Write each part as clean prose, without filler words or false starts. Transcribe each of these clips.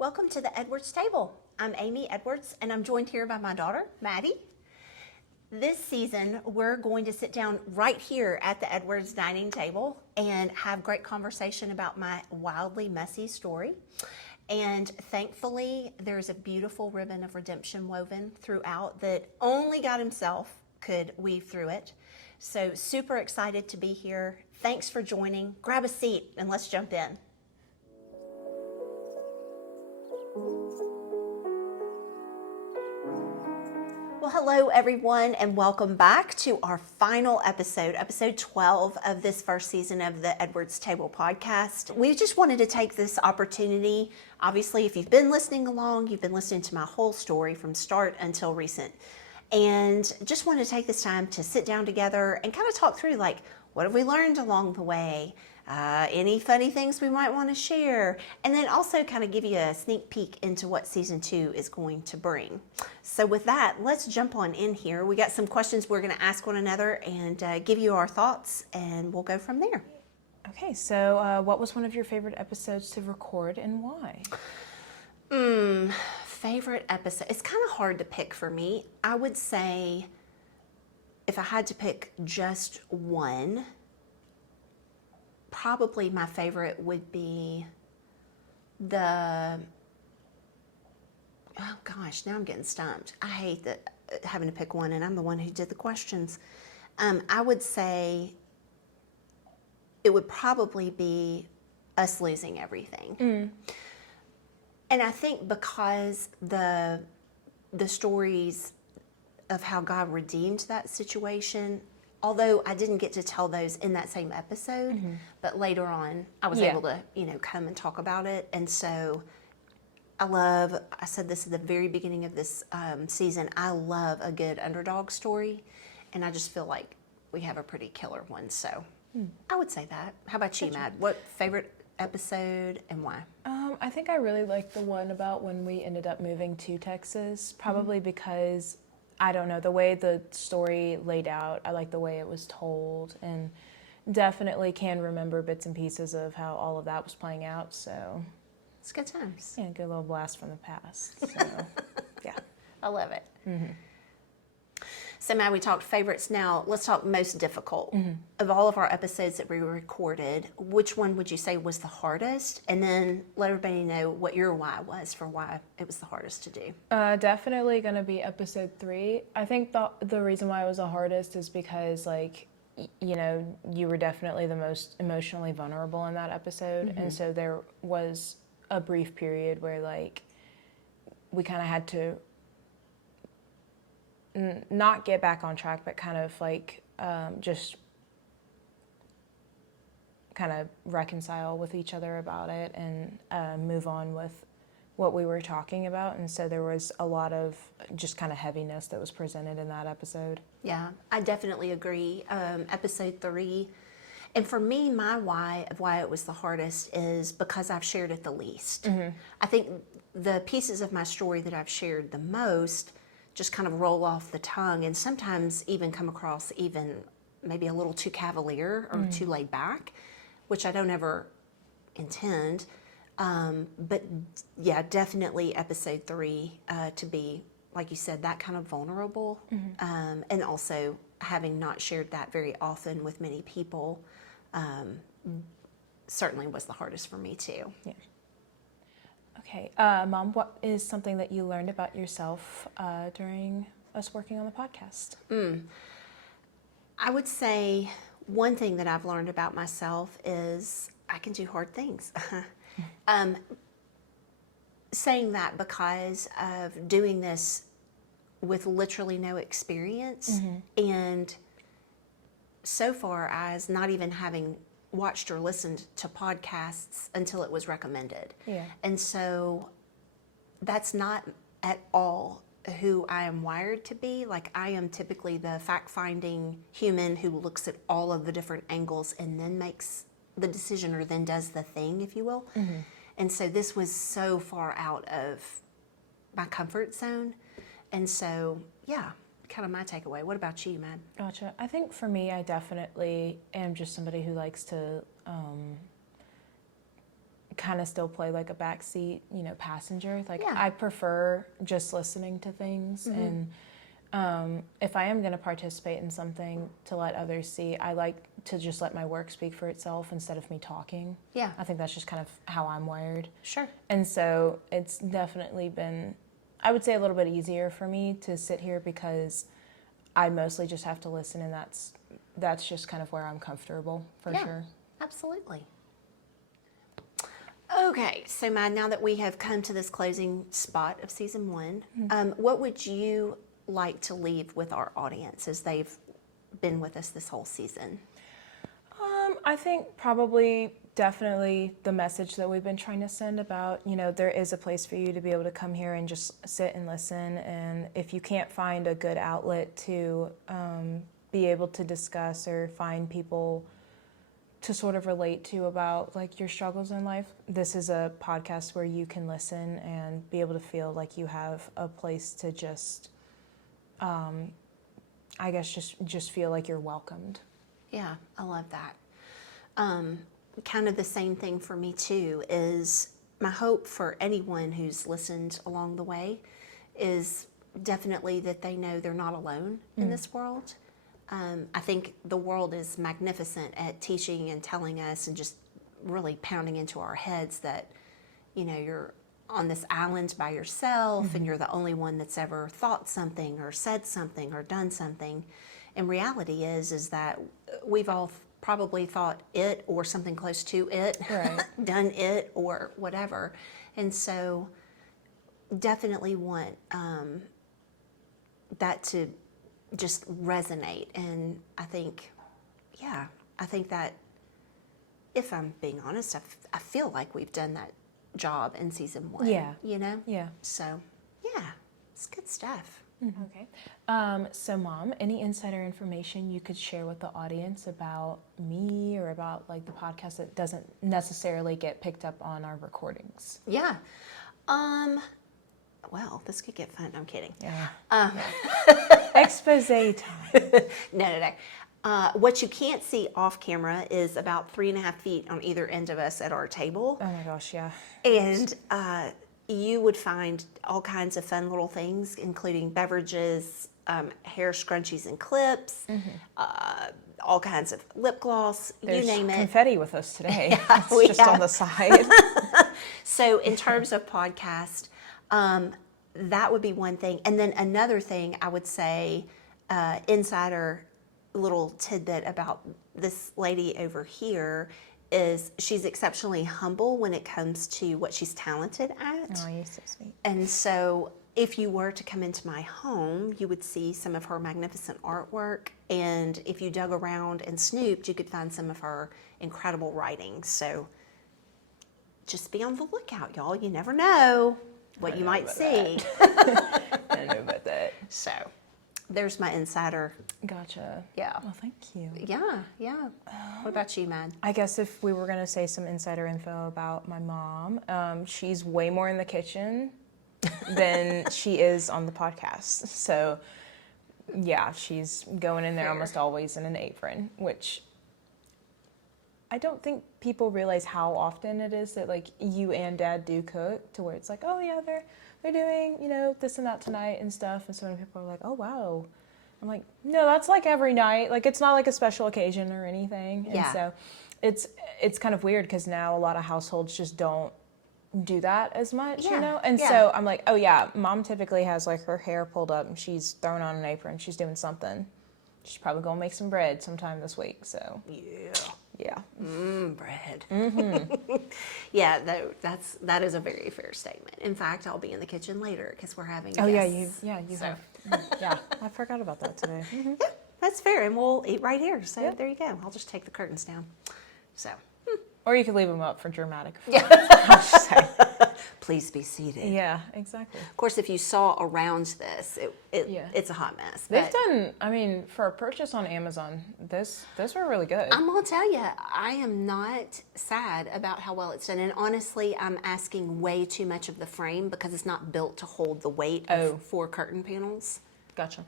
Welcome to the Edwards Table. I'm Amy Edwards, and I'm joined here by my daughter, Maddie. This season, we're going to sit down right here at the Edwards dining table and have great conversation about my wildly messy story. And thankfully, there's a beautiful ribbon of redemption woven throughout that only God himself could weave through it. So super excited to be here. Thanks for joining. Grab a seat and let's jump in. Well, hello everyone, and welcome back to our final episode, episode 12 of this first season of the Edwards Table podcast. We just wanted to take this opportunity. Obviously, if you've been listening along, you've been listening to my whole story from start until recent. And just wanted to take this time to sit down together and kind of talk through, like, what have we learned along the way? Any funny things we might want to share, and then also kind of give you a sneak peek into what season 2 is going to bring. So with that, let's jump on in here. We got some questions we're going to ask one another and give you our thoughts, and we'll go from there. Okay, so what was one of your favorite episodes to record and why? Favorite episode? It's kind of hard to pick for me. I would say if I had to pick just one, probably my favorite would be oh gosh, now I'm getting stumped. I hate that having to pick one, and I'm the one who did the questions. I would say it would probably be us losing everything. And I think because the stories of how God redeemed that situation, although I didn't get to tell those in that same episode, but later on I was able to, come and talk about it. And so I said this at the very beginning of this season, I love a good underdog story. And I just feel like we have a pretty killer one. So I would say that. How about you, Matt? What favorite episode and why? I think I really liked the one about when we ended up moving to Texas, probably because, I don't know, the way the story laid out, I like the way it was told, and definitely can remember bits and pieces of how all of that was playing out, so. It's good times. Yeah, good little blast from the past, so, yeah. I love it. So, Matt, we talked favorites. Now, let's talk most difficult. Of all of our episodes that we recorded, which one would you say was the hardest? And then let everybody know what your why was for why it was the hardest to do. Definitely going to be episode 3. I think the reason why it was the hardest is because, like, you were definitely the most emotionally vulnerable in that episode. And so there was a brief period where, like, we kind of had to not get back on track, but kind of like just kind of reconcile with each other about it and move on with what we were talking about. And so there was a lot of just kind of heaviness that was presented in that episode. Yeah, I definitely agree. Episode 3. And for me, my why of why it was the hardest is because I've shared it the least. I think the pieces of my story that I've shared the most just kind of roll off the tongue and sometimes even come across even maybe a little too cavalier or too laid back, which I don't ever intend. But yeah, definitely episode 3 to be, like you said, that kind of vulnerable. And also having not shared that very often with many people certainly was the hardest for me too. Yeah. Okay, Mom, what is something that you learned about yourself during us working on the podcast? I would say one thing that I've learned about myself is I can do hard things. Saying that because of doing this with literally no experience and so far as not even having watched or listened to podcasts until it was recommended. Yeah. And so that's not at all who I am wired to be. Like, I am typically the fact-finding human who looks at all of the different angles and then makes the decision or then does the thing, if you will. And so this was so far out of my comfort zone. And so, yeah, kind of my takeaway. What about you, man? Gotcha. I think for me, I definitely am just somebody who likes to kind of still play like a backseat, passenger. Like Yeah. I prefer just listening to things, and if I am going to participate in something to let others see, I like to just let my work speak for itself instead of me talking. Yeah. I think that's just kind of how I'm wired. Sure. And so it's definitely been, I would say, a little bit easier for me to sit here because I mostly just have to listen, and that's just kind of where I'm comfortable, for sure. Absolutely. Okay, so Matt, now that we have come to this closing spot of season 1, what would you like to leave with our audience as they've been with us this whole season? I think probably definitely the message that we've been trying to send about, there is a place for you to be able to come here and just sit and listen. And if you can't find a good outlet to be able to discuss or find people to sort of relate to about like your struggles in life, this is a podcast where you can listen and be able to feel like you have a place to just, I guess, just feel like you're welcomed. Yeah, I love that. Kind of the same thing for me too is my hope for anyone who's listened along the way is definitely that they know they're not alone in this world. I think the world is magnificent at teaching and telling us and just really pounding into our heads that, you're on this island by yourself and you're the only one that's ever thought something or said something or done something. And reality is that we've all probably thought it or something close to it, Right. done it or whatever. And so definitely want that to just resonate. And I think that if I'm being honest, I feel like we've done that job in season 1. Yeah. Yeah. So, yeah, it's good stuff. Okay. So, Mom, any insider information you could share with the audience about me or about like the podcast that doesn't necessarily get picked up on our recordings? Yeah. Well, this could get fun. I'm kidding. Yeah. Expose time. No. What you can't see off camera is about 3.5 feet on either end of us at our table. Oh my gosh, yeah. And you would find all kinds of fun little things, including beverages, hair scrunchies and clips, all kinds of lip gloss, There's you name it. confetti with us today. Yeah, It's just on the side. So in terms of podcast, that would be one thing. And then another thing I would say, insider little tidbit about this lady over here is she's exceptionally humble when it comes to what she's talented at. Oh, you're so sweet. And so if you were to come into my home, you would see some of her magnificent artwork. And if you dug around and snooped, you could find some of her incredible writing. So just be on the lookout, y'all. You never know what you might see. I don't know about that. So there's my insider. Gotcha. Yeah. Well, thank you. Yeah. What about you, Mad? I guess if we were going to say some insider info about my mom, she's way more in the kitchen than she is on the podcast. So, yeah, she's going in there Fair. almost always in an apron, which I don't think people realize how often it is that, like, you and Dad do cook to where it's like, oh, yeah, they're doing, this and that tonight and stuff. And so many people are like, oh, wow. I'm like, no, that's like every night. Like, it's not like a special occasion or anything. And Yeah. so it's kind of weird because now a lot of households just don't do that as much, And Yeah. so I'm like, oh, yeah, Mom typically has like her hair pulled up and she's throwing on an apron. She's doing something. She's probably going to make some bread sometime this week. So, yeah. Bread. Yeah, that is a very fair statement. In fact, I'll be in the kitchen later because we're having Oh, guests. you So. have. Yeah, I forgot about that today. Mm-hmm. Yeah, that's fair, and we'll eat right here. So Yep. there you go. I'll just take the curtains down. So, Or you could leave them up for dramatic. please be seated. Yeah, exactly. Of course, if you saw around this, Yeah. it's a hot mess. They've but done, I mean, for a purchase on Amazon, those were really good. I'm gonna tell you, I am not sad about how well it's done. And honestly, I'm asking way too much of the frame because it's not built to hold the weight Oh. of 4 curtain panels. Gotcha.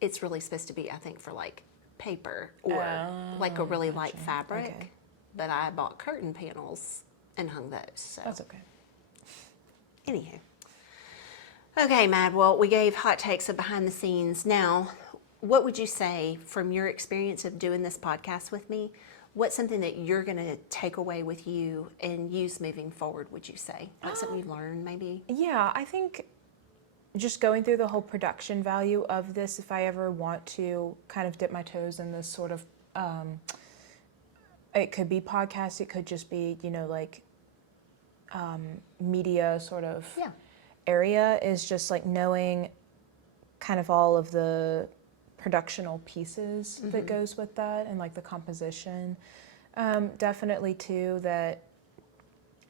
It's really supposed to be, I think, for like paper or like a really light fabric. Okay. But I bought curtain panels and hung those. So. That's okay. Anywho. Okay, Mad. Well, we gave hot takes of behind the scenes. Now, what would you say from your experience of doing this podcast with me? What's something that you're going to take away with you and use moving forward, would you say? Like something you've learned, maybe? Yeah, I think just going through the whole production value of this, if I ever want to kind of dip my toes in this sort of, it could be podcast, it could just be, like media sort of area, is just like knowing kind of all of the productional pieces that goes with that, and like the composition. Definitely too, that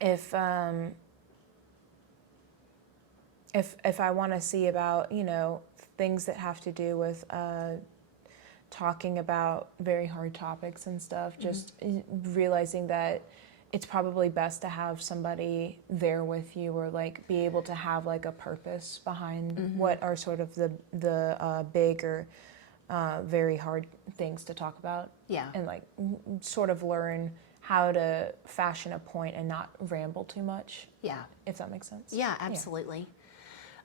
if I want to see about, things that have to do with talking about very hard topics and stuff, just realizing that it's probably best to have somebody there with you, or like be able to have like a purpose behind what are sort of the big or very hard things to talk about. Yeah. And like sort of learn how to fashion a point and not ramble too much. Yeah. If that makes sense. Yeah, absolutely.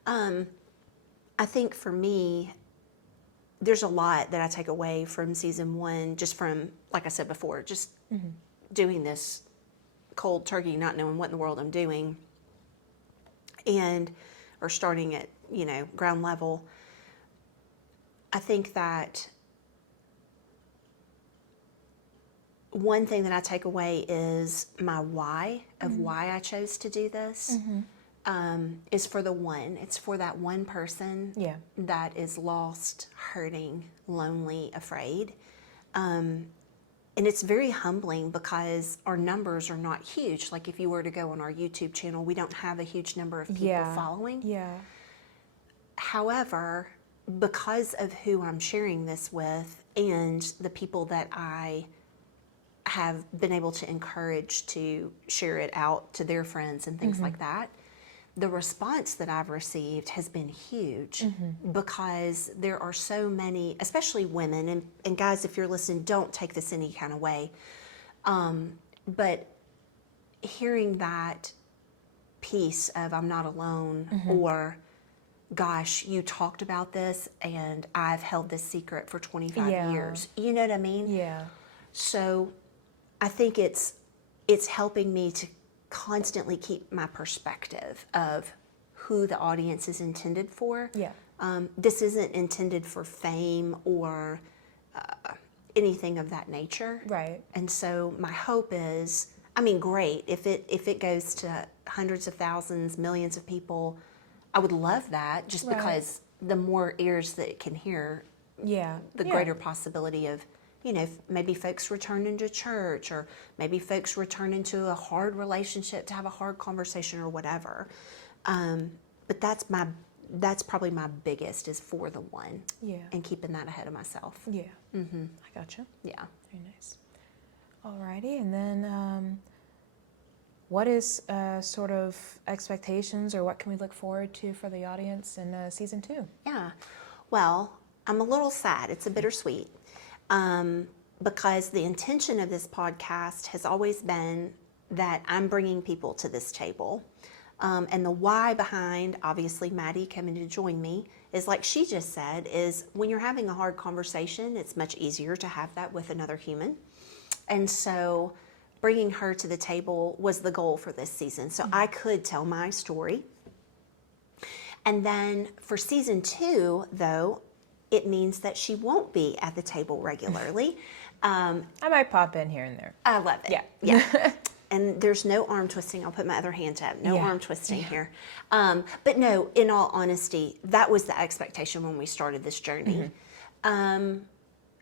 I think for me, there's a lot that I take away from season 1, just from, like I said before, just doing this cold turkey, not knowing what in the world I'm doing, or starting at, ground level. I think that one thing that I take away is my why of why I chose to do this. Is for the one. It's for that one person that is lost, hurting, lonely, afraid. And it's very humbling because our numbers are not huge. Like if you were to go on our YouTube channel, we don't have a huge number of people following. Yeah. However, because of who I'm sharing this with and the people that I have been able to encourage to share it out to their friends and things like that, the response that I've received has been huge because there are so many, especially women, and guys, if you're listening, don't take this any kind of way. But hearing that piece of I'm not alone, or gosh, you talked about this and I've held this secret for 25 years. You know what I mean? Yeah. So I think it's helping me to constantly keep my perspective of who the audience is intended for. Yeah. This isn't intended for fame or anything of that nature. Right. And so my hope is, great, if it goes to hundreds of thousands, millions of people, I would love that, just because the more ears that it can hear, the greater possibility of, maybe folks return into church, or maybe folks return into a hard relationship to have a hard conversation or whatever. But that's probably my biggest, is for the one. Yeah. And keeping that ahead of myself. Yeah. I gotcha. Yeah. Very nice. Alrighty, and then what is sort of expectations, or what can we look forward to for the audience in season 2? Yeah. Well, I'm a little sad. It's a bittersweet. Because the intention of this podcast has always been that I'm bringing people to this table. And the why behind, obviously, Maddie coming to join me is, like she just said, is when you're having a hard conversation, it's much easier to have that with another human. And so bringing her to the table was the goal for this season. So I could tell my story. And then for season 2, though, it means that she won't be at the table regularly. I might pop in here and there. I love it. Yeah. And there's no arm twisting. I'll put my other hand up. No arm twisting here. But no, in all honesty, that was the expectation when we started this journey. And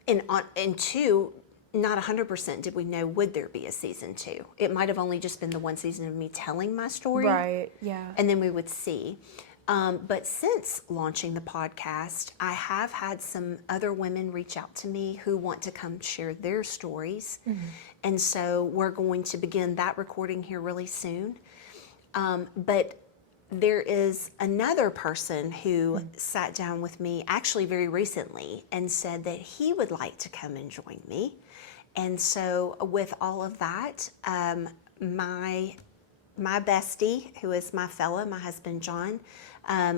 2, not 100% did we know would there be a season 2. It might have only just been the one season of me telling my story. Right, yeah. And then we would see. But since launching the podcast, I have had some other women reach out to me who want to come share their stories. And so we're going to begin that recording here really soon. But there is another person who sat down with me actually very recently and said that he would like to come and join me. And so with all of that, my my bestie, who is my fella, my husband John,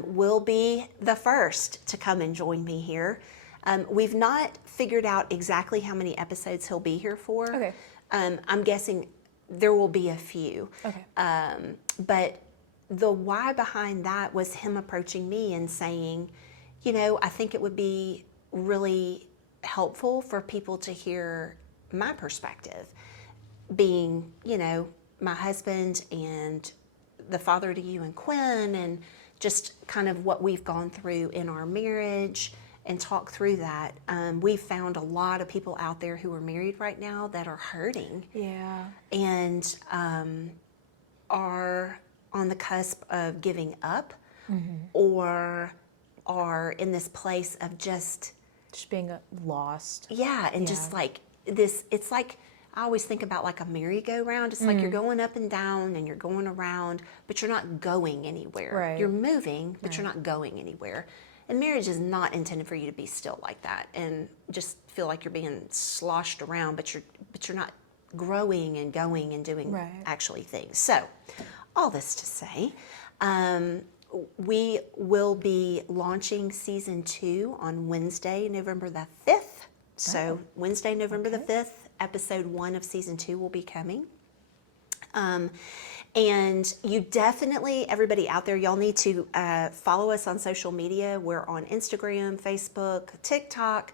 will be the first to come and join me here. We've not figured out exactly how many episodes he'll be here for. Okay. I'm guessing there will be a few. Okay. But the why behind that was him approaching me and saying, I think it would be really helpful for people to hear my perspective, being, my husband and the father to you and Quinn, and just kind of what we've gone through in our marriage and talk through that. We've found a lot of people out there who are married right now that are hurting. Yeah. And are on the cusp of giving up, or are in this place of just being lost. Yeah, and just like this, it's like, I always think about like a merry-go-round. It's like you're going up and down and you're going around, but you're not going anywhere. Right. You're moving, but you're not going anywhere. And marriage is not intended for you to be still like that and just feel like you're being sloshed around, but you're not growing and going and doing actually things. So, all this to say, we will be launching season 2 on Wednesday, November the 5th. So Wednesday, November the 5th, episode 1 of season 2 will be coming. And you definitely, everybody out there, y'all need to follow us on social media. We're on Instagram, Facebook, TikTok.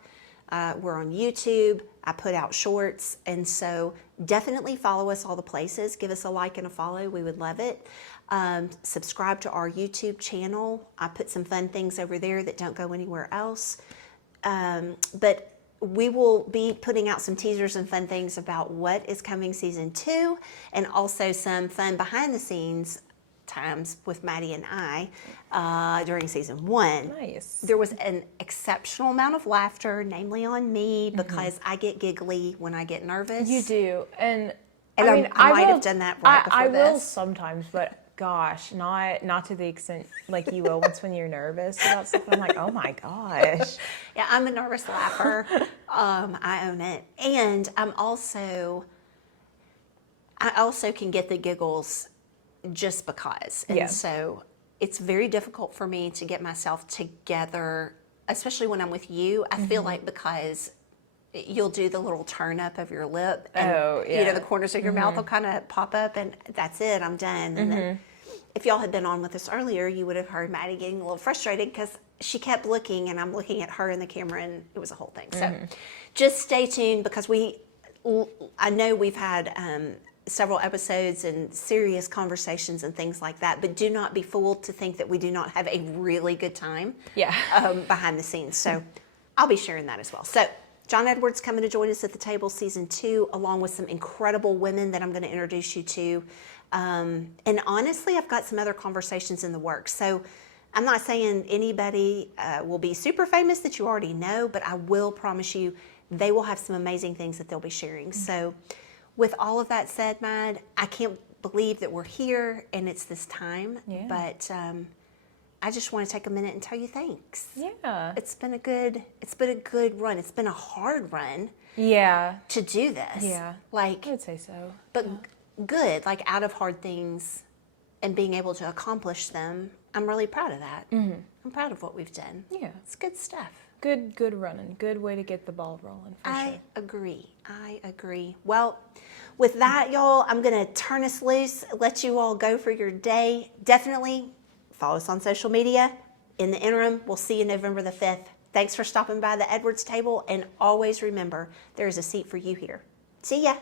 We're on YouTube. I put out shorts. And so definitely follow us all the places. Give us a like and a follow. We would love it. Subscribe to our YouTube channel. I put some fun things over there that don't go anywhere else. But we will be putting out some teasers and fun things about what is coming season 2, and also some fun behind the scenes times with Maddie and I during season 1. Nice. There was an exceptional amount of laughter, namely on me, because I get giggly when I get nervous. You do. And I mean, I might have done that right before I this. will sometimes, but gosh, not to the extent like you will once when you're nervous about stuff. I'm like, oh my gosh. Yeah, I'm a nervous laugher. I own it. And I also can get the giggles just because. And so it's very difficult for me to get myself together, especially when I'm with you. I feel like because you'll do the little turn up of your lip and the corners of your mouth will kind of pop up, and that's it, I'm done. And then if y'all had been on with us earlier, you would have heard Maddie getting a little frustrated because she kept looking and I'm looking at her in the camera, and it was a whole thing. So just stay tuned, because I know we've had several episodes and serious conversations and things like that, but do not be fooled to think that we do not have a really good time behind the scenes. So I'll be sharing that as well. So John Edwards coming to join us at the table, season 2, along with some incredible women that I'm going to introduce you to. And honestly, I've got some other conversations in the works. So I'm not saying anybody will be super famous that you already know, but I will promise you they will have some amazing things that they'll be sharing. So with all of that said, Mad, I can't believe that we're here and it's this time. But I just want to take a minute and tell you thanks. Yeah. It's been a good run. It's been a hard run. Yeah. To do this. Yeah. Like, I would say so. But good, like out of hard things and being able to accomplish them. I'm really proud of that. I'm proud of what we've done. Yeah. It's good stuff. Good running. Good way to get the ball rolling, for sure. I agree. Well, with that, y'all, I'm going to turn us loose, let you all go for your day. Definitely follow us on social media. In the interim, we'll see you November the 5th. Thanks for stopping by the Edwards table, and always remember, there is a seat for you here. See ya.